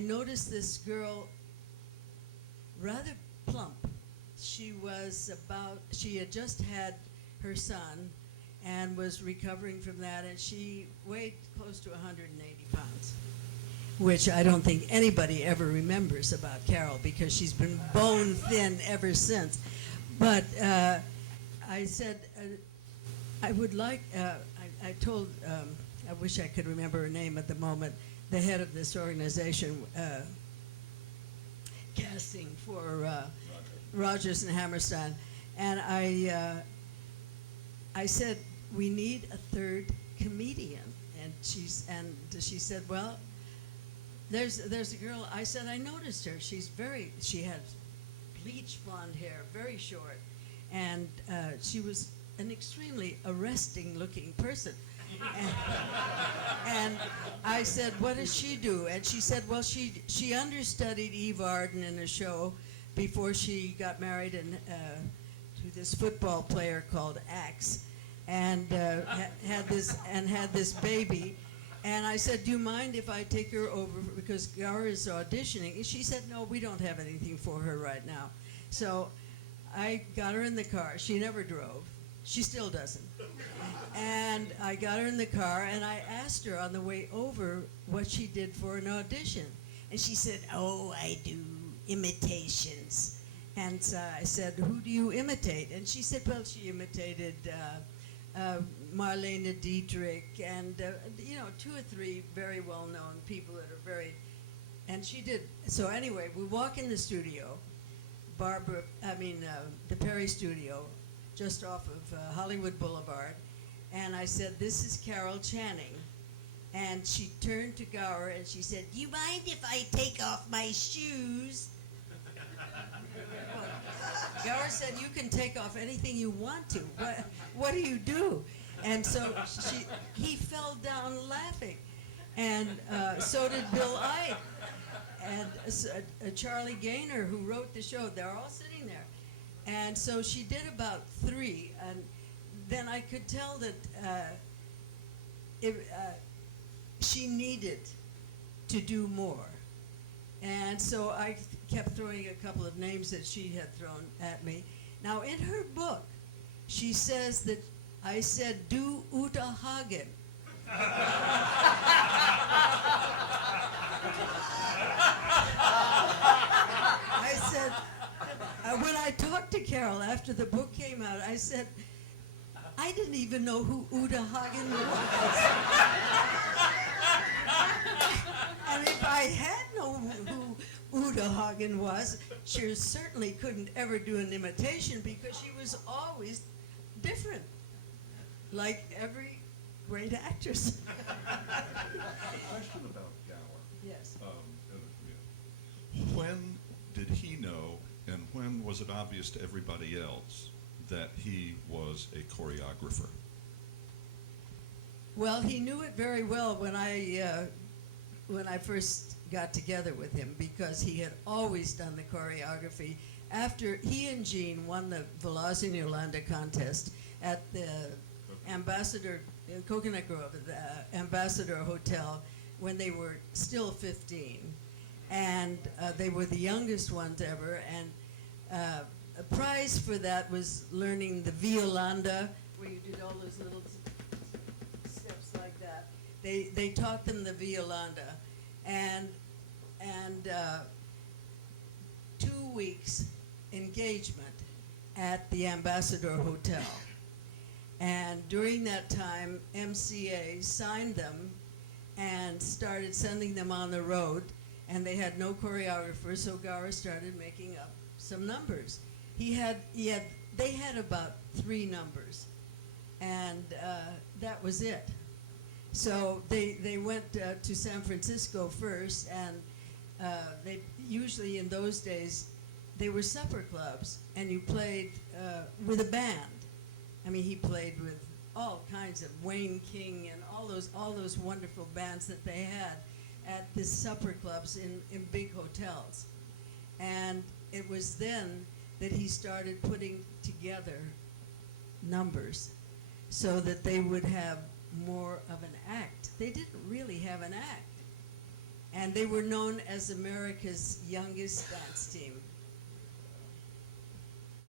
I noticed this girl, rather plump. She had just had her son and was recovering from that, and she weighed close to 180 pounds, which I don't think anybody ever remembers about Carol because she's been bone thin ever since. But I said, I would like, I told, I wish I could remember her name at the moment, the head of this organization, casting for Rogers and Hammerstein, and I said, we need a third comedian, and she said, well, there's a girl. I said, I noticed her. She had bleach blonde hair, very short, and she was an extremely arresting looking person. And I said, what does she do? And she said, well, she understudied Eve Arden in a show before she got married to this football player called Axe, and had this baby. And I said, do you mind if I take her over because Gower is auditioning? And she said, no, we don't have anything for her right now. So I got her in the car. She never drove. She still doesn't. And I got her in the car, and I asked her on the way over what she did for an audition. And she said, oh, I do imitations. And so I said, who do you imitate? And she said, well, she imitated Marlene Dietrich and, 2 or 3 very well-known people that are very, and she did. So anyway, we walk in the studio, the Perry studio, just off of Hollywood Boulevard, and I said, this is Carol Channing. And she turned to Gower and she said, do you mind if I take off my shoes? Gower said, you can take off anything you want to. What do you do? And so he fell down laughing. And so did Bill Ide. And Charlie Gaynor, who wrote the show, they're all sitting there. And so she did about 3. And then I could tell that she needed to do more. And so I kept throwing a couple of names that she had thrown at me. Now, in her book, she says that I said, do Uta Hagen. I said, when I talked to Carol after the book came out, I said, I didn't even know who Uta Hagen was. And if I had known who Uta Hagen was, she certainly couldn't ever do an imitation because she was always different, like every great actress. A question about Gower. Yes. When did he know, and when was it obvious to everybody else that he was a choreographer? Well, he knew it very well when I first got together with him because he had always done the choreography. After he and Jean won the Velocity Yolanda contest at the Ambassador, Coconut Grove, the Ambassador Hotel, when they were still 15. And they were the youngest ones ever. And a prize for that was learning the Violanda, where you did all those little steps like that. They taught them the Violanda. And 2 weeks engagement at the Ambassador Hotel. And during that time, MCA signed them and started sending them on the road, and they had no choreographer, so Gower started making up some numbers. They had about 3 numbers, and that was it. So they went to San Francisco first, and they usually in those days, they were supper clubs, and you played with a band. I mean, he played with all kinds of Wayne King and all those wonderful bands that they had at the supper clubs in big hotels. And it was then that he started putting together numbers so that they would have more of an act. They didn't really have an act. And they were known as America's youngest dance team.